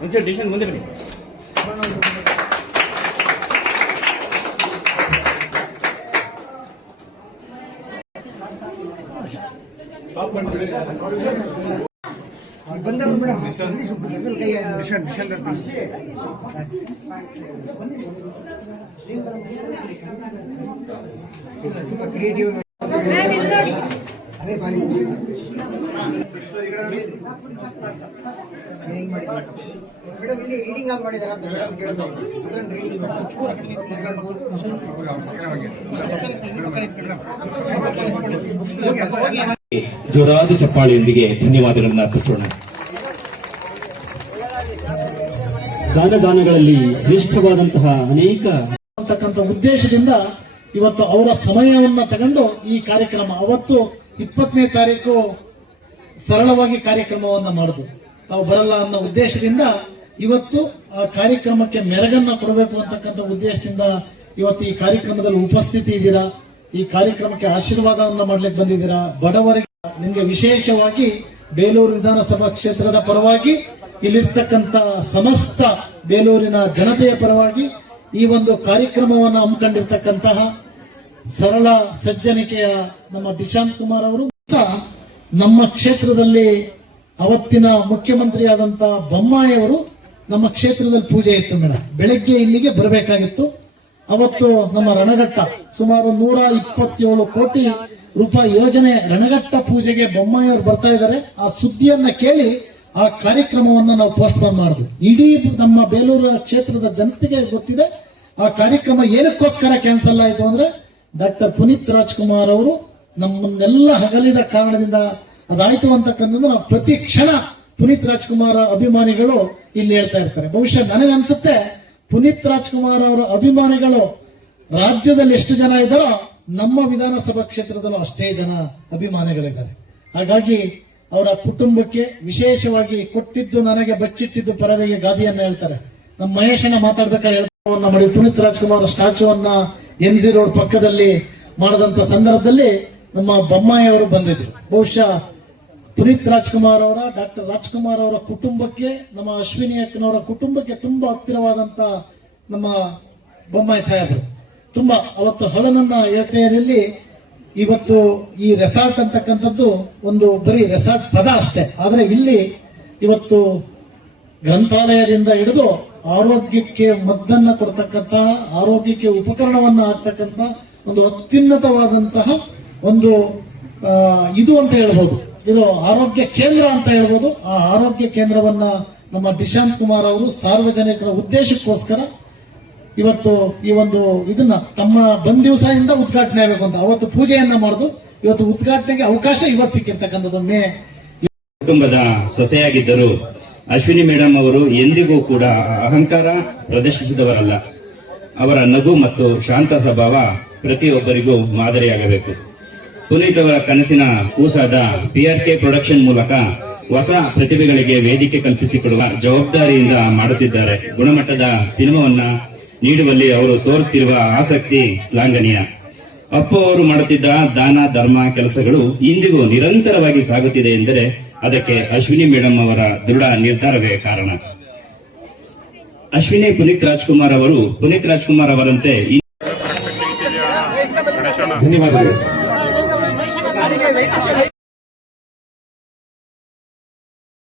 Decision ಮುಂದೆ ಬನ್ನಿ. ಬಂದವರು ಮೇಡಮ್ ಕೈ ತುಂಬಾ ಕ್ರಿಯೇಟಿವ್ ಅದೇ ಬಾರಿ ಹೆಂಗ್ ಮಾಡಿದ್ರು ಮೇಡಮ್. ಇಲ್ಲಿ ರೀಡಿಂಗ್ ಆಗಿ ಮಾಡಿದಾರ ಅಂತ ಮೇಡಮ್ ಕೇಳ್ತಾ ಇದ್ದೀನಿ. ಅದನ್ನ ರೀಡಿಂಗ್ ಜೋರಾದ ಚಪ್ಪಾಳೆಯೊಂದಿಗೆ ಧನ್ಯವಾದಗಳನ್ನು ಅರ್ಪಿಸೋಣ. ದಾನಗಳಲ್ಲಿ ಶ್ರೇಷ್ಠವಾದಂತಹ ಅನೇಕ ಅಂತಕ್ಕಂಥ ಉದ್ದೇಶದಿಂದ ಇವತ್ತು ಅವರ ಸಮಯವನ್ನ ತಗೊಂಡು ಈ ಕಾರ್ಯಕ್ರಮ ಅವತ್ತು 20ನೇ ತಾರೀಕು ಸರಳವಾಗಿ ಕಾರ್ಯಕ್ರಮವನ್ನ ಮಾಡಿದ್ರು. ತಾವು ಬರಲ್ಲ ಅನ್ನೋ ಉದ್ದೇಶದಿಂದ ಇವತ್ತು ಆ ಕಾರ್ಯಕ್ರಮಕ್ಕೆ ಮೆರಗನ್ನ ಕೊಡಬೇಕು ಅಂತಕ್ಕಂಥ ಉದ್ದೇಶದಿಂದ ಇವತ್ತು ಈ ಕಾರ್ಯಕ್ರಮದಲ್ಲಿ ಉಪಸ್ಥಿತಿ ಇದ್ದೀರಾ. ಈ ಕಾರ್ಯಕ್ರಮಕ್ಕೆ ಆಶೀರ್ವಾದವನ್ನ ಮಾಡ್ಲಿಕ್ಕೆ ಬಂದಿದ್ದೀರಾ. ಬಡವರಿಗೆ ನಿಮಗೆ ವಿಶೇಷವಾಗಿ ಬೇಲೂರು ವಿಧಾನಸಭಾ ಕ್ಷೇತ್ರದ ಪರವಾಗಿ ಇಲ್ಲಿರ್ತಕ್ಕಂಥ ಸಮಸ್ತ ಬೇಲೂರಿನ ಜನತೆಯ ಪರವಾಗಿ ಈ ಒಂದು ಕಾರ್ಯಕ್ರಮವನ್ನು ಹಮ್ಮಿಕೊಂಡಿರ್ತಕ್ಕಂತಹ ಸರಳ ಸಜ್ಜನಿಕೆಯ ನಮ್ಮ ಡಿಶಾಂತ್ ಕುಮಾರ್ ಅವರು ನಮ್ಮ ಕ್ಷೇತ್ರದಲ್ಲಿ ಅವತ್ತಿನ ಮುಖ್ಯಮಂತ್ರಿಯಾದಂತ ಬೊಮ್ಮಾಯಿ ಅವರು ನಮ್ಮ ಕ್ಷೇತ್ರದಲ್ಲಿ ಪೂಜೆ ಇತ್ತು ಮೇಡಮ್. ಬೆಳಗ್ಗೆ ಇಲ್ಲಿಗೆ ಬರಬೇಕಾಗಿತ್ತು. ಅವತ್ತು ನಮ್ಮ ರಣಘಟ್ಟ ಸುಮಾರು 127 ಕೋಟಿ ರೂಪಾಯಿ ಯೋಜನೆ ರಣಘಟ್ಟ ಪೂಜೆಗೆ ಬೊಮ್ಮಾಯಿ ಅವರು ಬರ್ತಾ ಇದ್ದಾರೆ. ಆ ಸುದ್ದಿಯನ್ನ ಕೇಳಿ ಆ ಕಾರ್ಯಕ್ರಮವನ್ನ ನಾವು ಪೋಸ್ಟ್ ಪೋನ್ ಮಾಡಿದ್ವಿ. ಇಡೀ ನಮ್ಮ ಬೇಲೂರು ಕ್ಷೇತ್ರದ ಜನತೆಗೆ ಗೊತ್ತಿದೆ ಆ ಕಾರ್ಯಕ್ರಮ ಏನಕ್ಕೋಸ್ಕರ ಕ್ಯಾನ್ಸಲ್ ಆಯಿತು ಅಂದ್ರೆ ಡಾಕ್ಟರ್ ಪುನೀತ್ ರಾಜ್ಕುಮಾರ್ ಅವರು ನಮ್ಮನ್ನೆಲ್ಲ ಹಗಲಿದ ಕಾರಣದಿಂದ ಅದಾಯ್ತು ಅಂತಕ್ಕಂಥದ್ದು ನಾವು ಪ್ರತಿ ಕ್ಷಣ ಪುನೀತ್ ರಾಜ್ಕುಮಾರ್ ಅಭಿಮಾನಿಗಳು ಇಲ್ಲಿ ಹೇಳ್ತಾ ಇರ್ತಾರೆ. ಬಹುಶಃ ನನಗನ್ಸುತ್ತೆ ಪುನೀತ್ ರಾಜ್ಕುಮಾರ್ ಅವರ ಅಭಿಮಾನಿಗಳು ರಾಜ್ಯದಲ್ಲಿ ಎಷ್ಟು ಜನ ಇದ್ದಾರೋ ನಮ್ಮ ವಿಧಾನಸಭಾ ಕ್ಷೇತ್ರದಲ್ಲೂ ಅಷ್ಟೇ ಜನ ಅಭಿಮಾನಿಗಳಿದ್ದಾರೆ. ಹಾಗಾಗಿ ಅವರ ಕುಟುಂಬಕ್ಕೆ ವಿಶೇಷವಾಗಿ ಕೊಟ್ಟಿದ್ದು ನನಗೆ ಬಚ್ಚಿಟ್ಟಿದ್ದು ಪರವೆಗೆ ಗಾದಿಯನ್ನ ಹೇಳ್ತಾರೆ. ನಮ್ಮ ಮಹೇಶಣ್ಣ ಮಾತಾಡ್ಬೇಕಾದ್ರೆ ಮಾಡಿ ಪುನೀತ್ ರಾಜ್ಕುಮಾರ್ ಸ್ಟ್ಯಾಚ್ಯೂವನ್ನ MG ರೋಡ್ ಪಕ್ಕದಲ್ಲಿ ಮಾಡದಂತ ಸಂದರ್ಭದಲ್ಲಿ ನಮ್ಮ ಬೊಮ್ಮಾಯಿ ಅವರು ಬಂದಿದ್ರು. ಬಹುಶಃ ಪುನೀತ್ ರಾಜ್ಕುಮಾರ್ ಅವರ ಡಾಕ್ಟರ್ ರಾಜ್ಕುಮಾರ್ ಅವರ ಕುಟುಂಬಕ್ಕೆ ನಮ್ಮ ಅಶ್ವಿನಿ ಅಕ್ಕನವರ ಕುಟುಂಬಕ್ಕೆ ತುಂಬಾ ಹತ್ತಿರವಾದಂತ ನಮ್ಮ ಬೊಮ್ಮಾಯಿ ಸಾಹೇಬರು ತುಂಬಾ ಅವತ್ತು ಹಳನನ್ನ ಏಟೆಯಲ್ಲಿ ಇವತ್ತು ಈ ರೆಸಾರ್ಟ್ ಅಂತಕ್ಕಂಥದ್ದು ಒಂದು ಬರೀ ರೆಸಾರ್ಟ್ ಪದ ಅಷ್ಟೇ. ಆದ್ರೆ ಇಲ್ಲಿ ಇವತ್ತು ಗ್ರಂಥಾಲಯದಿಂದ ಹಿಡಿದು ಆರೋಗ್ಯಕ್ಕೆ ಮದ್ದನ್ನ ಕೊಡ್ತಕ್ಕಂತ ಆರೋಗ್ಯಕ್ಕೆ ಉಪಕರಣವನ್ನ ಹಾಕ್ತಕ್ಕಂತ ಒಂದು ಅತ್ಯುನ್ನತವಾದಂತಹ ಒಂದು ಇದು ಅಂತ ಹೇಳ್ಬೋದು. ಇದು ಆರೋಗ್ಯ ಕೇಂದ್ರ ಅಂತ ಹೇಳ್ಬೋದು. ಆ ಆರೋಗ್ಯ ಕೇಂದ್ರವನ್ನ ನಮ್ಮ ಡಿಶಾಂತ್ ಕುಮಾರ್ ಅವರು ಸಾರ್ವಜನಿಕರ ಉದ್ದೇಶಕ್ಕೋಸ್ಕರ ಇವತ್ತು ಈ ಒಂದು ಇದನ್ನ ತಮ್ಮ ಬಂದ್ ದಿವಸದಿಂದ ಉದ್ಘಾಟನೆ ಆಗಬೇಕು ಅಂತ ಅವತ್ತು ಪೂಜೆಯನ್ನ ಮಾಡುದು. ಇವತ್ತು ಉದ್ಘಾಟನೆಗೆ ಅವಕಾಶ ಇವತ್ತು ಸಿಕ್ಕಿರ್ತಕ್ಕಂಥದ್ದು. ಕುಟುಂಬದ ಸೊಸೆಯಾಗಿದ್ದರು ಅಶ್ವಿನಿ ಮೇಡಮ್ ಅವರು ಎಂದಿಗೂ ಕೂಡ ಅಹಂಕಾರ ಪ್ರದರ್ಶಿಸಿದವರಲ್ಲ. ಅವರ ನಗು ಮತ್ತು ಶಾಂತ ಸ್ವಭಾವ ಪ್ರತಿಯೊಬ್ಬರಿಗೂ ಮಾದರಿಯಾಗಬೇಕು. ಪುನೀತ್ ಅವರ ಕನಸಿನ ಕೂಸಾದ PRK ಪ್ರೊಡಕ್ಷನ್ ಮೂಲಕ ಹೊಸ ಪ್ರತಿಭೆಗಳಿಗೆ ವೇದಿಕೆ ಕಲ್ಪಿಸಿಕೊಡುವ ಜವಾಬ್ದಾರಿಯಿಂದ ಮಾಡುತ್ತಿದ್ದಾರೆ. ಗುಣಮಟ್ಟದ ಸಿನಿಮಾವನ್ನ ನೀಡುವಲ್ಲಿ ಅವರು ತೋರುತ್ತಿರುವ ಆಸಕ್ತಿ ಶ್ಲಾಘನೀಯ. ಅಪ್ಪು ಅವರು ಮಾಡುತ್ತಿದ್ದ ದಾನ ಧರ್ಮ ಕೆಲಸಗಳು ಇಂದಿಗೂ ನಿರಂತರವಾಗಿ ಸಾಗುತ್ತಿದೆ ಎಂದರೆ ಅದಕ್ಕೆ ಅಶ್ವಿನಿ ಮೇಡಮ್ ಅವರ ದೃಢ ನಿರ್ಧಾರವೇ ಕಾರಣ. ಅಶ್ವಿನಿ ಪುನೀತ್ ರಾಜ್ಕುಮಾರ್ ಅವರಂತೆ ಧನ್ಯವಾದಗಳು.